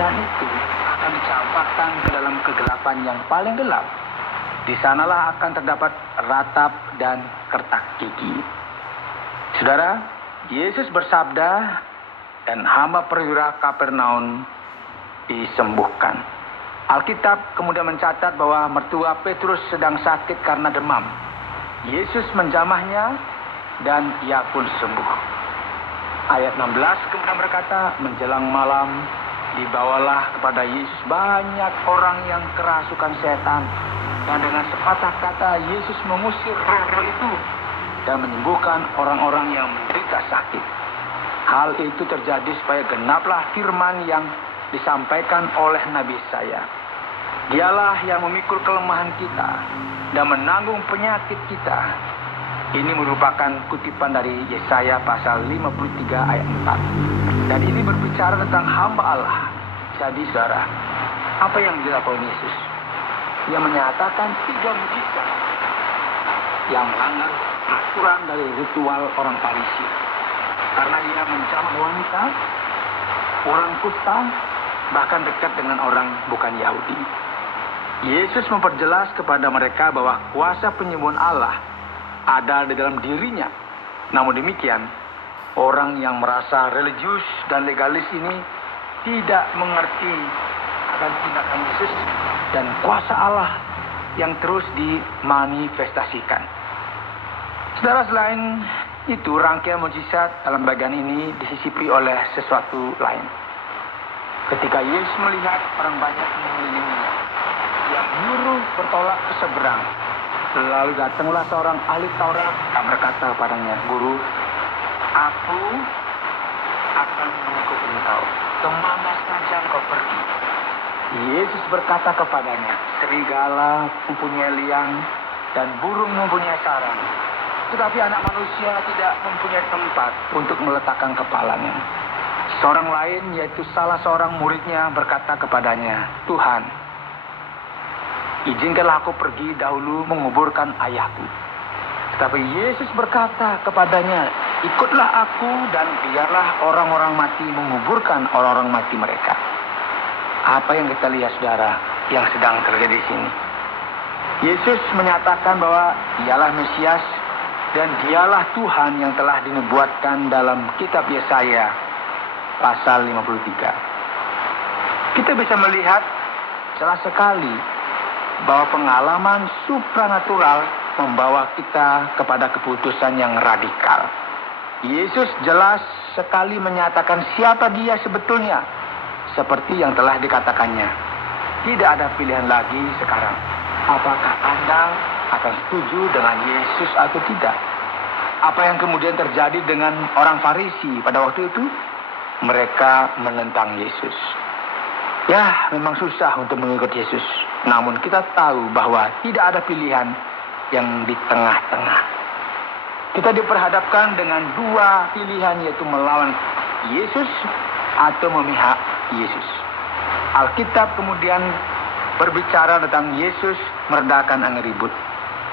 dan itu akan dicampakkan ke dalam kegelapan yang paling gelap. Di sanalah akan terdapat ratap dan kertak gigi. Saudara, Yesus bersabda dan hamba perwira Kapernaum disembuhkan. Alkitab kemudian mencatat bahwa mertua Petrus sedang sakit karena demam. Yesus menjamahnya dan ia pun sembuh. Ayat 16 kemudian berkata, menjelang malam dibawalah kepada Yesus banyak orang yang kerasukan setan, dan dengan sepatah kata Yesus mengusir roh-roh itu dan menyembuhkan orang-orang yang menderita sakit. Hal itu terjadi supaya genaplah firman yang disampaikan oleh Nabi Yesaya. Dialah yang memikul kelemahan kita dan menanggung penyakit kita. Ini merupakan kutipan dari Yesaya pasal 53 ayat 4. Dan ini berbicara tentang hamba Allah. Jadi saudara, apa yang dilakukan Yesus? Ia menyatakan 3 mujizat yang melanggar aturan dari ritual orang Farisi. Karena ia menjamah wanita, orang kusta, bahkan dekat dengan orang bukan Yahudi. Yesus memperjelas kepada mereka bahwa kuasa penyembuhan Allah ada di dalam dirinya. Namun demikian, orang yang merasa religius dan legalis ini tidak mengerti akan tindakan Yesus dan kuasa Allah yang terus dimanifestasikan. Saudara, selain itu, rangkaian mujizat dalam bagian ini disisipi oleh sesuatu lain. Ketika Yesus melihat orang banyak mengelilinginya, yang menyuruh bertolak ke seberang. Lalu datanglah seorang ahli Taurat yang berkata kepadanya, "Guru, aku akan mengikuti engkau kemana saja engkau pergi." Yesus berkata kepadanya, "Serigala mempunyai liang dan burung mempunyai sarang, tetapi anak manusia tidak mempunyai tempat untuk meletakkan kepalanya." Seorang lain, yaitu salah seorang muridnya, berkata kepadanya, "Tuhan, izinkanlah aku pergi dahulu menguburkan ayahku." Tetapi Yesus berkata kepadanya, "Ikutlah aku dan biarlah orang-orang mati menguburkan orang-orang mati mereka." Apa yang kita lihat, saudara, yang sedang terjadi di sini? Yesus menyatakan bahwa dialah Mesias dan dialah Tuhan yang telah dinubuatkan dalam kitab Yesaya pasal 53. Kita bisa melihat jelas sekali bahwa pengalaman supranatural membawa kita kepada keputusan yang radikal. Yesus jelas sekali menyatakan siapa dia sebetulnya, seperti yang telah dikatakannya. Tidak ada pilihan lagi sekarang. Apakah Anda akan setuju dengan Yesus atau tidak? Apa yang kemudian terjadi dengan orang Farisi pada waktu itu? Mereka menentang Yesus. Ya, memang susah untuk mengikut Yesus. Namun kita tahu bahwa tidak ada pilihan yang di tengah-tengah. Kita diperhadapkan dengan 2 pilihan, yaitu melawan Yesus atau memihak Yesus. Alkitab kemudian berbicara tentang Yesus meredakan angin ribut.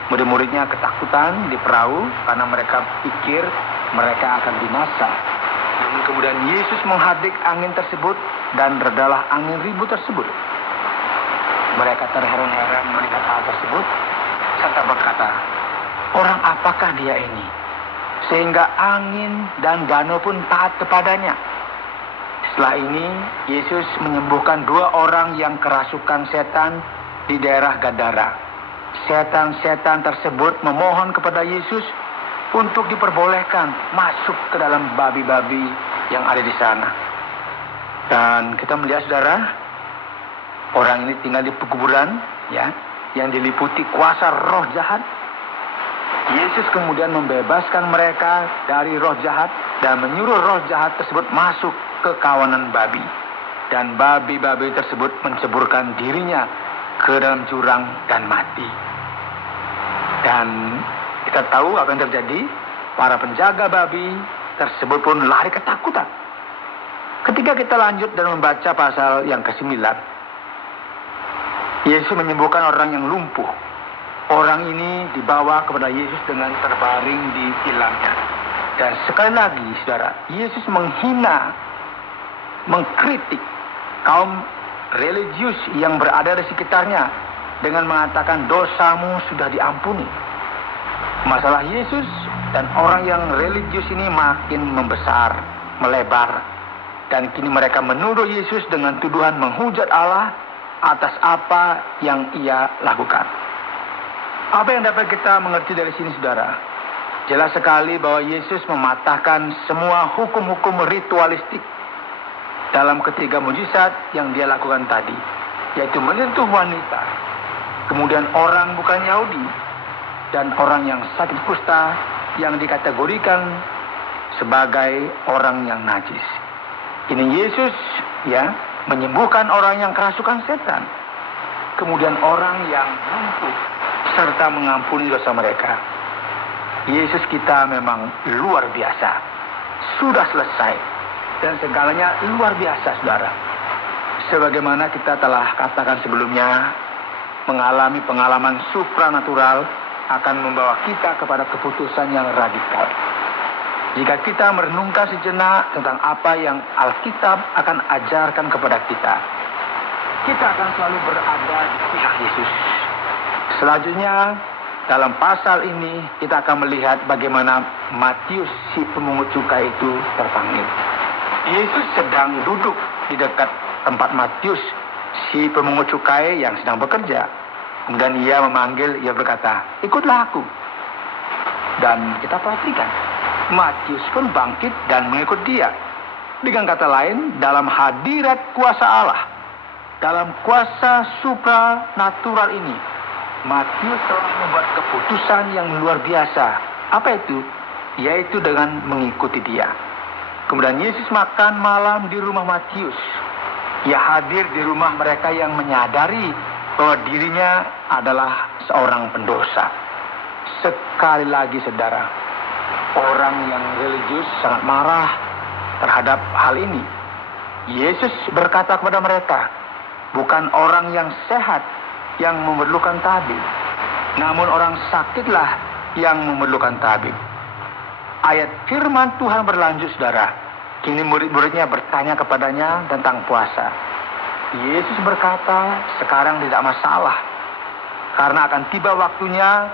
Murid-muridnya ketakutan di perahu karena mereka pikir mereka akan binasa. Namun kemudian Yesus menghadik angin tersebut dan redalah angin ribut tersebut. Mereka terheran-heran melihat hal tersebut serta berkata, "Orang apakah dia ini? Sehingga angin dan danau pun taat kepadanya." Setelah ini, Yesus menyembuhkan 2 orang yang kerasukan setan di daerah Gadara. Setan-setan tersebut memohon kepada Yesus untuk diperbolehkan masuk ke dalam babi-babi yang ada di sana. Dan kita melihat, saudara, orang ini tinggal di pekuburan, ya, yang diliputi kuasa roh jahat. Yesus kemudian membebaskan mereka dari roh jahat dan menyuruh roh jahat tersebut masuk ke kawanan babi. Dan babi-babi tersebut menceburkan dirinya ke dalam jurang dan mati. Dan kita tahu apa yang terjadi. Para penjaga babi tersebut pun lari ketakutan. Ketika kita lanjut dan membaca pasal yang ke-9, Yesus menyembuhkan orang yang lumpuh. Orang ini dibawa kepada Yesus dengan terbaring di tilangnya. Dan sekali lagi, saudara, Yesus menghina, mengkritik kaum religius yang berada di sekitarnya dengan mengatakan dosamu sudah diampuni. Masalah Yesus dan orang yang religius ini makin membesar, melebar, dan kini mereka menuduh Yesus dengan tuduhan menghujat Allah atas apa yang ia lakukan. Apa yang dapat kita mengerti dari sini, saudara? Jelas sekali bahwa Yesus mematahkan semua hukum-hukum ritualistik dalam ketiga mujizat yang dia lakukan tadi, yaitu menyentuh wanita, kemudian orang bukan Yahudi, dan orang yang sakit kusta yang dikategorikan sebagai orang yang najis. Ini Yesus menyembuhkan orang yang kerasukan setan, kemudian orang yang lumpuh, serta mengampuni dosa mereka. Yesus kita memang luar biasa, sudah selesai, dan segalanya luar biasa, saudara. Sebagaimana kita telah katakan sebelumnya, mengalami pengalaman supranatural akan membawa kita kepada keputusan yang radikal. Jika kita merenungkan sejenak tentang apa yang Alkitab akan ajarkan kepada kita, kita akan selalu berada di pihak Yesus. Selanjutnya, dalam pasal ini kita akan melihat bagaimana Matius si pemungut cukai itu terpanggil. Yesus sedang duduk di dekat tempat Matius si pemungut cukai yang sedang bekerja. Kemudian ia memanggil, ia berkata, ikutlah aku. Dan kita perhatikan, Matius pun bangkit dan mengikut dia. Dengan kata lain, dalam hadirat kuasa Allah, dalam kuasa supranatural ini, Matius telah membuat keputusan yang luar biasa. Apa itu? Yaitu dengan mengikuti dia. Kemudian Yesus makan malam di rumah Matius. Ia hadir di rumah mereka yang menyadari bahwa dirinya adalah seorang pendosa. Sekali lagi, saudara, orang yang religius sangat marah terhadap hal ini. Yesus berkata kepada mereka, bukan orang yang sehat yang memerlukan tabib, namun orang sakitlah yang memerlukan tabib. Ayat firman Tuhan berlanjut, saudara. Kini murid-muridnya bertanya kepadanya tentang puasa. Yesus berkata, sekarang tidak masalah, karena akan tiba waktunya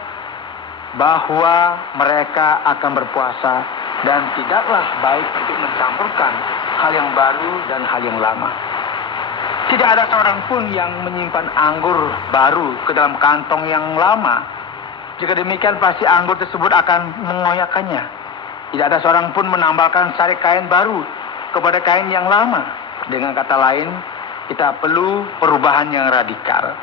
bahwa mereka akan berpuasa, dan tidaklah baik untuk mencampurkan hal yang baru dan hal yang lama. Tidak ada seorang pun yang menyimpan anggur baru ke dalam kantong yang lama. Jika demikian, pasti anggur tersebut akan mengoyakkannya. Tidak ada seorang pun menambahkan sarek kain baru kepada kain yang lama. Dengan kata lain, kita perlu perubahan yang radikal.